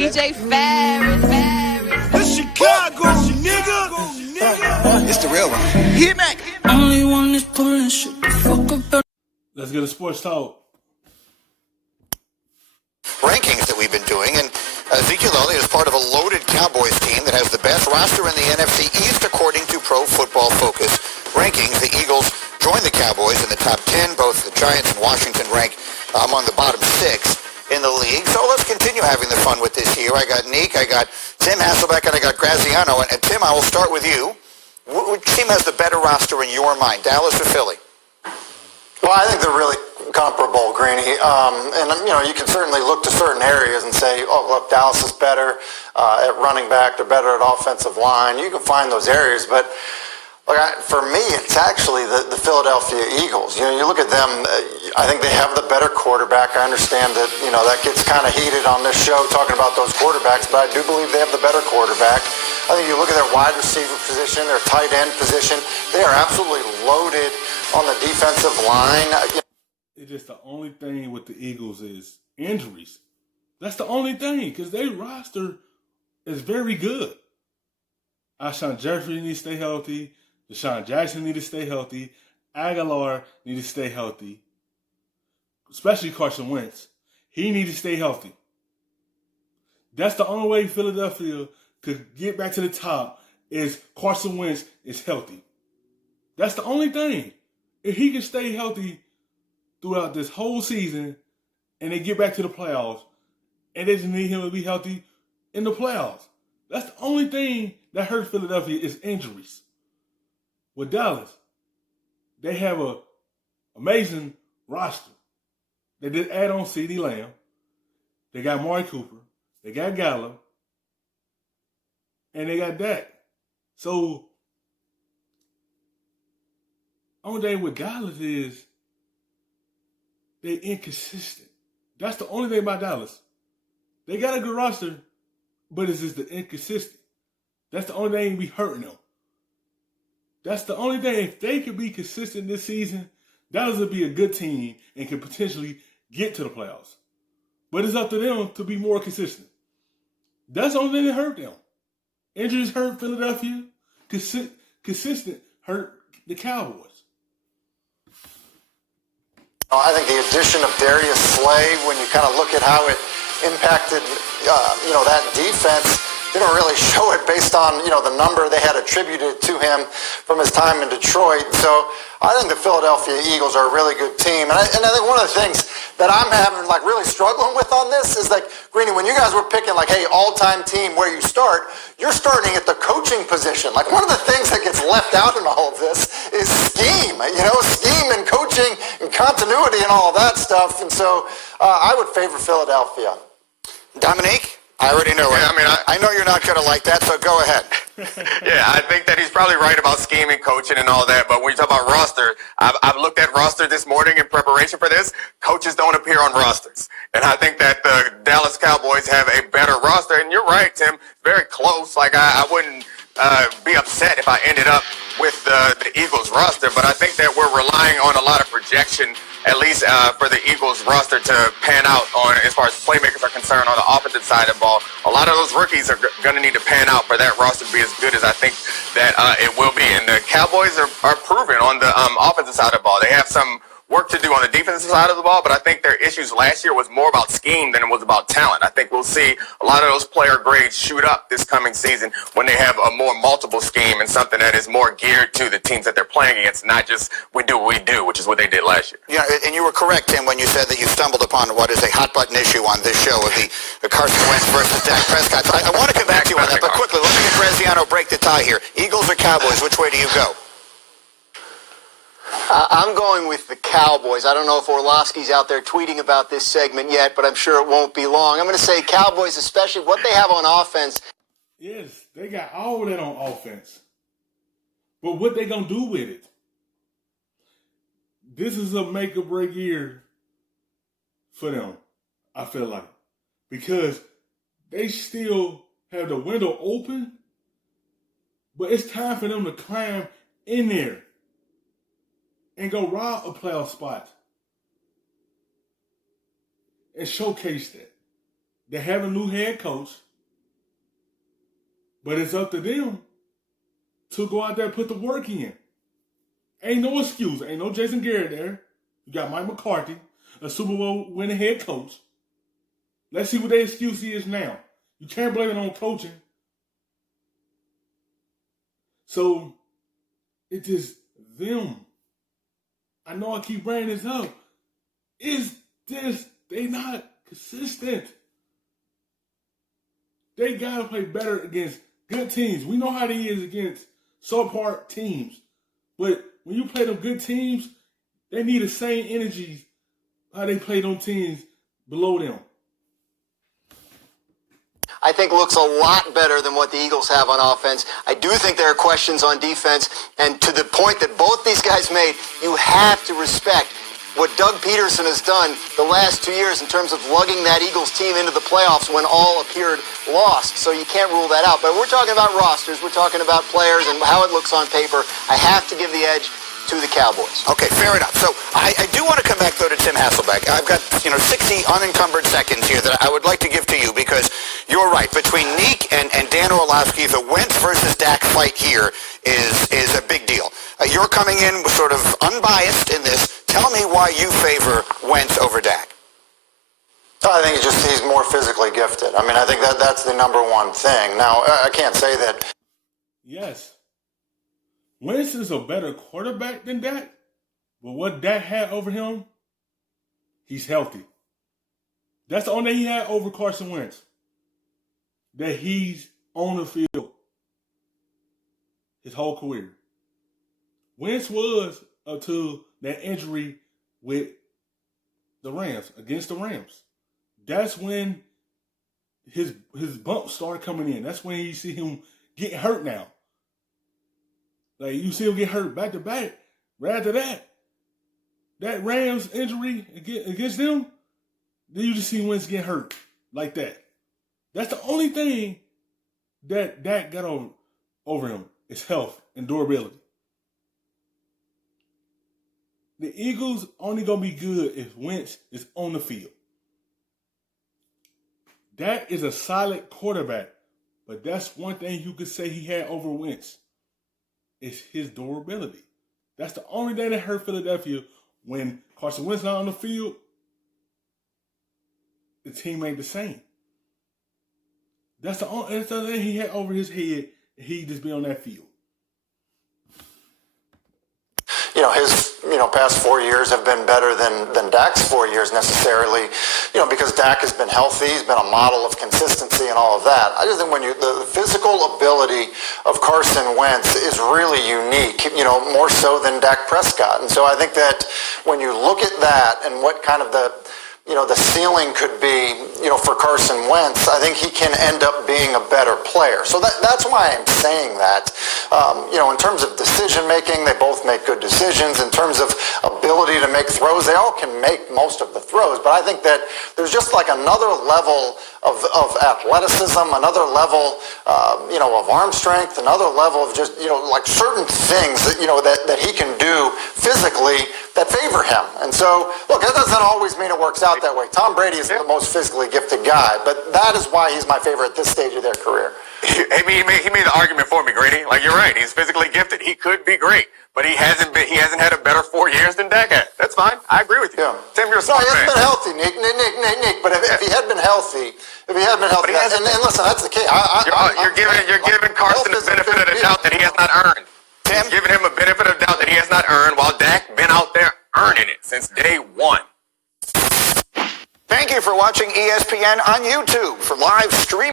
DJ Ferris. The Chicago, nigga. It's the real one. Hit me. Only one is pulling shit the fuck up. Let's get a sports talk. Rankings that we've been doing, and Ezekiel Elliott is part of a loaded Cowboys team that has the best roster in the NFC East according to Pro Football Focus rankings. The Eagles joined the Cowboys in the top 10. Both the Giants and Washington rank among the bottom 6 in the league. So let's continue having the fun with this here. I got Neek, I got Tim Hasselbeck, and I got Graziano. And Tim, I will start with you. Which team has the better roster in your mind, Dallas or Philly? Well, I think they're really comparable, Greeny. You can certainly look to certain areas and say, oh, look, Dallas is better at running back. They're better at offensive line. You can find those areas. But for me, it's actually the Philadelphia Eagles. You look at them, I think they have the better quarterback. I understand that, that gets kind of heated on this show talking about those quarterbacks, but I do believe they have the better quarterback. I think you look at their wide receiver position, their tight end position, they are absolutely loaded on the defensive line. It's just the only thing with the Eagles is injuries. That's the only thing, because their roster is very good. Alshon Jeffrey needs to stay healthy. Deshaun Jackson needs to stay healthy. Aguilar needs to stay healthy. Especially Carson Wentz. He needs to stay healthy. That's the only way Philadelphia could get back to the top is Carson Wentz is healthy. That's the only thing. If he can stay healthy throughout this whole season and they get back to the playoffs and they just need him to be healthy in the playoffs. That's the only thing that hurts Philadelphia is injuries. With Dallas, they have an amazing roster. They did add on CeeDee Lamb. They got Amari Cooper. They got Gallup. And they got Dak. So, only thing with Dallas is they're inconsistent. That's the only thing about Dallas. They got a good roster, but it's just the inconsistent. That's the only thing we hurting them. That's the only thing. If they could be consistent this season, Dallas would be a good team and could potentially get to the playoffs. But it's up to them to be more consistent. That's the only thing that hurt them. Injuries hurt Philadelphia. Consistent hurt the Cowboys. I think the addition of Darius Slay, when you kind of look at how it impacted, that defense, didn't really show it based on, the number they had attributed to him from his time in Detroit. So I think the Philadelphia Eagles are a really good team. And I think one of the things that I'm having, really struggling with on this is, Greeny, when you guys were picking, hey, all-time team where you start, you're starting at the coaching position. One of the things that gets left out in all of this is scheme, scheme and coaching and continuity and all of that stuff. And so I would favor Philadelphia. Dominique? I already know it. I know you're not going to like that, so go ahead. Yeah, I think that he's probably right about scheming, coaching, and all that. But when you talk about roster, I've looked at roster this morning in preparation for this. Coaches don't appear on rosters. And I think that the Dallas Cowboys have a better roster. And you're right, Tim, very close. I wouldn't be upset if I ended up with the Eagles roster. But I think that we're relying on a lot of projection, at least for the Eagles roster to pan out on as far as playmakers are concerned on the offensive side of the ball. A lot of those rookies are going to need to pan out for that roster to be as good as I think that it will be. And the Cowboys are proven on the offensive side of the ball. They have some work to do on the defensive side of the ball, but I think their issues last year was more about scheme than it was about talent. I think we'll see a lot of those player grades shoot up this coming season when they have a more multiple scheme and something that is more geared to the teams that they're playing against, not just we do what we do, which is what they did last year. Yeah, and you were correct, Tim, when you said that you stumbled upon what is a hot-button issue on this show of the Carson Wentz versus Dak Prescott. So I want to come back to you on that, but quickly, let me get Graziano break the tie here. Eagles or Cowboys, which way do you go? I'm going with the Cowboys. I don't know if Orlovsky's out there tweeting about this segment yet, but I'm sure it won't be long. I'm going to say Cowboys, especially what they have on offense. Yes, they got all that on offense. But what they going to do with it? This is a make or break year for them, I feel like. Because they still have the window open, but it's time for them to climb in there and go rob a playoff spot and showcase that. They have a new head coach. But it's up to them to go out there and put the work in. Ain't no excuse. Ain't no Jason Garrett there. You got Mike McCarthy, a Super Bowl winning head coach. Let's see what their excuse is now. You can't blame it on coaching. So, it's just them. I know I keep bringing this up. It's just, they not consistent. They got to play better against good teams. We know how they is against subpar teams. But when you play them good teams, they need the same energy how they play them teams below them. I think looks a lot better than what the Eagles have on offense. I do think there are questions on defense. And to the point that both these guys made, you have to respect what Doug Peterson has done the last 2 years in terms of lugging that Eagles team into the playoffs when all appeared lost. So you can't rule that out. But we're talking about rosters. We're talking about players and how it looks on paper. I have to give the edge to the Cowboys. Okay, fair enough. So I do want to come back, though, to Tim Hasselbeck. I've got, 60 unencumbered seconds here that I would like to give to you because you're right. Between Neek and Dan Orlovsky, the Wentz versus Dak fight here is a big deal. You're coming in sort of unbiased in this. Tell me why you favor Wentz over Dak. I think he's more physically gifted. I mean, I think that's the number one thing. Now, I can't say that. Yes. Wentz is a better quarterback than Dak, but what Dak had over him, he's healthy. That's the only thing he had over Carson Wentz, that he's on the field his whole career. Wentz was until that injury with the Rams, against the Rams. That's when his bumps started coming in. That's when you see him getting hurt now. Like, you see him get hurt back to back. Right after that Rams injury against them, then you just see Wentz get hurt like that. That's the only thing that Dak got over him is health and durability. The Eagles only going to be good if Wentz is on the field. Dak is a solid quarterback, but that's one thing you could say he had over Wentz. It's his durability. That's the only thing that hurt Philadelphia when Carson Wentz not on the field. The team ain't the same. That's the only thing he had over his head. He just be on that field. His past 4 years have been better than Dak's 4 years necessarily, because Dak has been healthy, he's been a model of consistency and all of that. I just think when the physical ability of Carson Wentz is really unique, more so than Dak Prescott. And so I think that when you look at that and what kind of the ceiling could be, for Carson Wentz, I think he can end up being a better player. So that's why I'm saying that. In terms of decision making, they both make good decisions. In terms of ability to make throws, they all can make most of the throws. But I think that there's just like another level of athleticism, another level, of arm strength, another level of just, like certain things that, that he can do physically that favor him. And so, look, that doesn't always mean it works out that way. Tom Brady is the most physically gifted guy, but that is why he's my favorite at this stage of their career. He made the argument for me, Grady. Like, you're right. He's physically gifted. He could be great, but he hasn't had a better 4 years than Dak had. That's fine. I agree with you. Yeah. Tim, you're a smart he man. hasn't been healthy, Nick. But if he had been healthy, and listen, that's the key. You're giving Carson the benefit of the doubt that he has not earned. Tim, giving him a benefit of doubt that he has not earned, while Dak been out there earning it since day one. Thank you for watching ESPN on YouTube. For live stream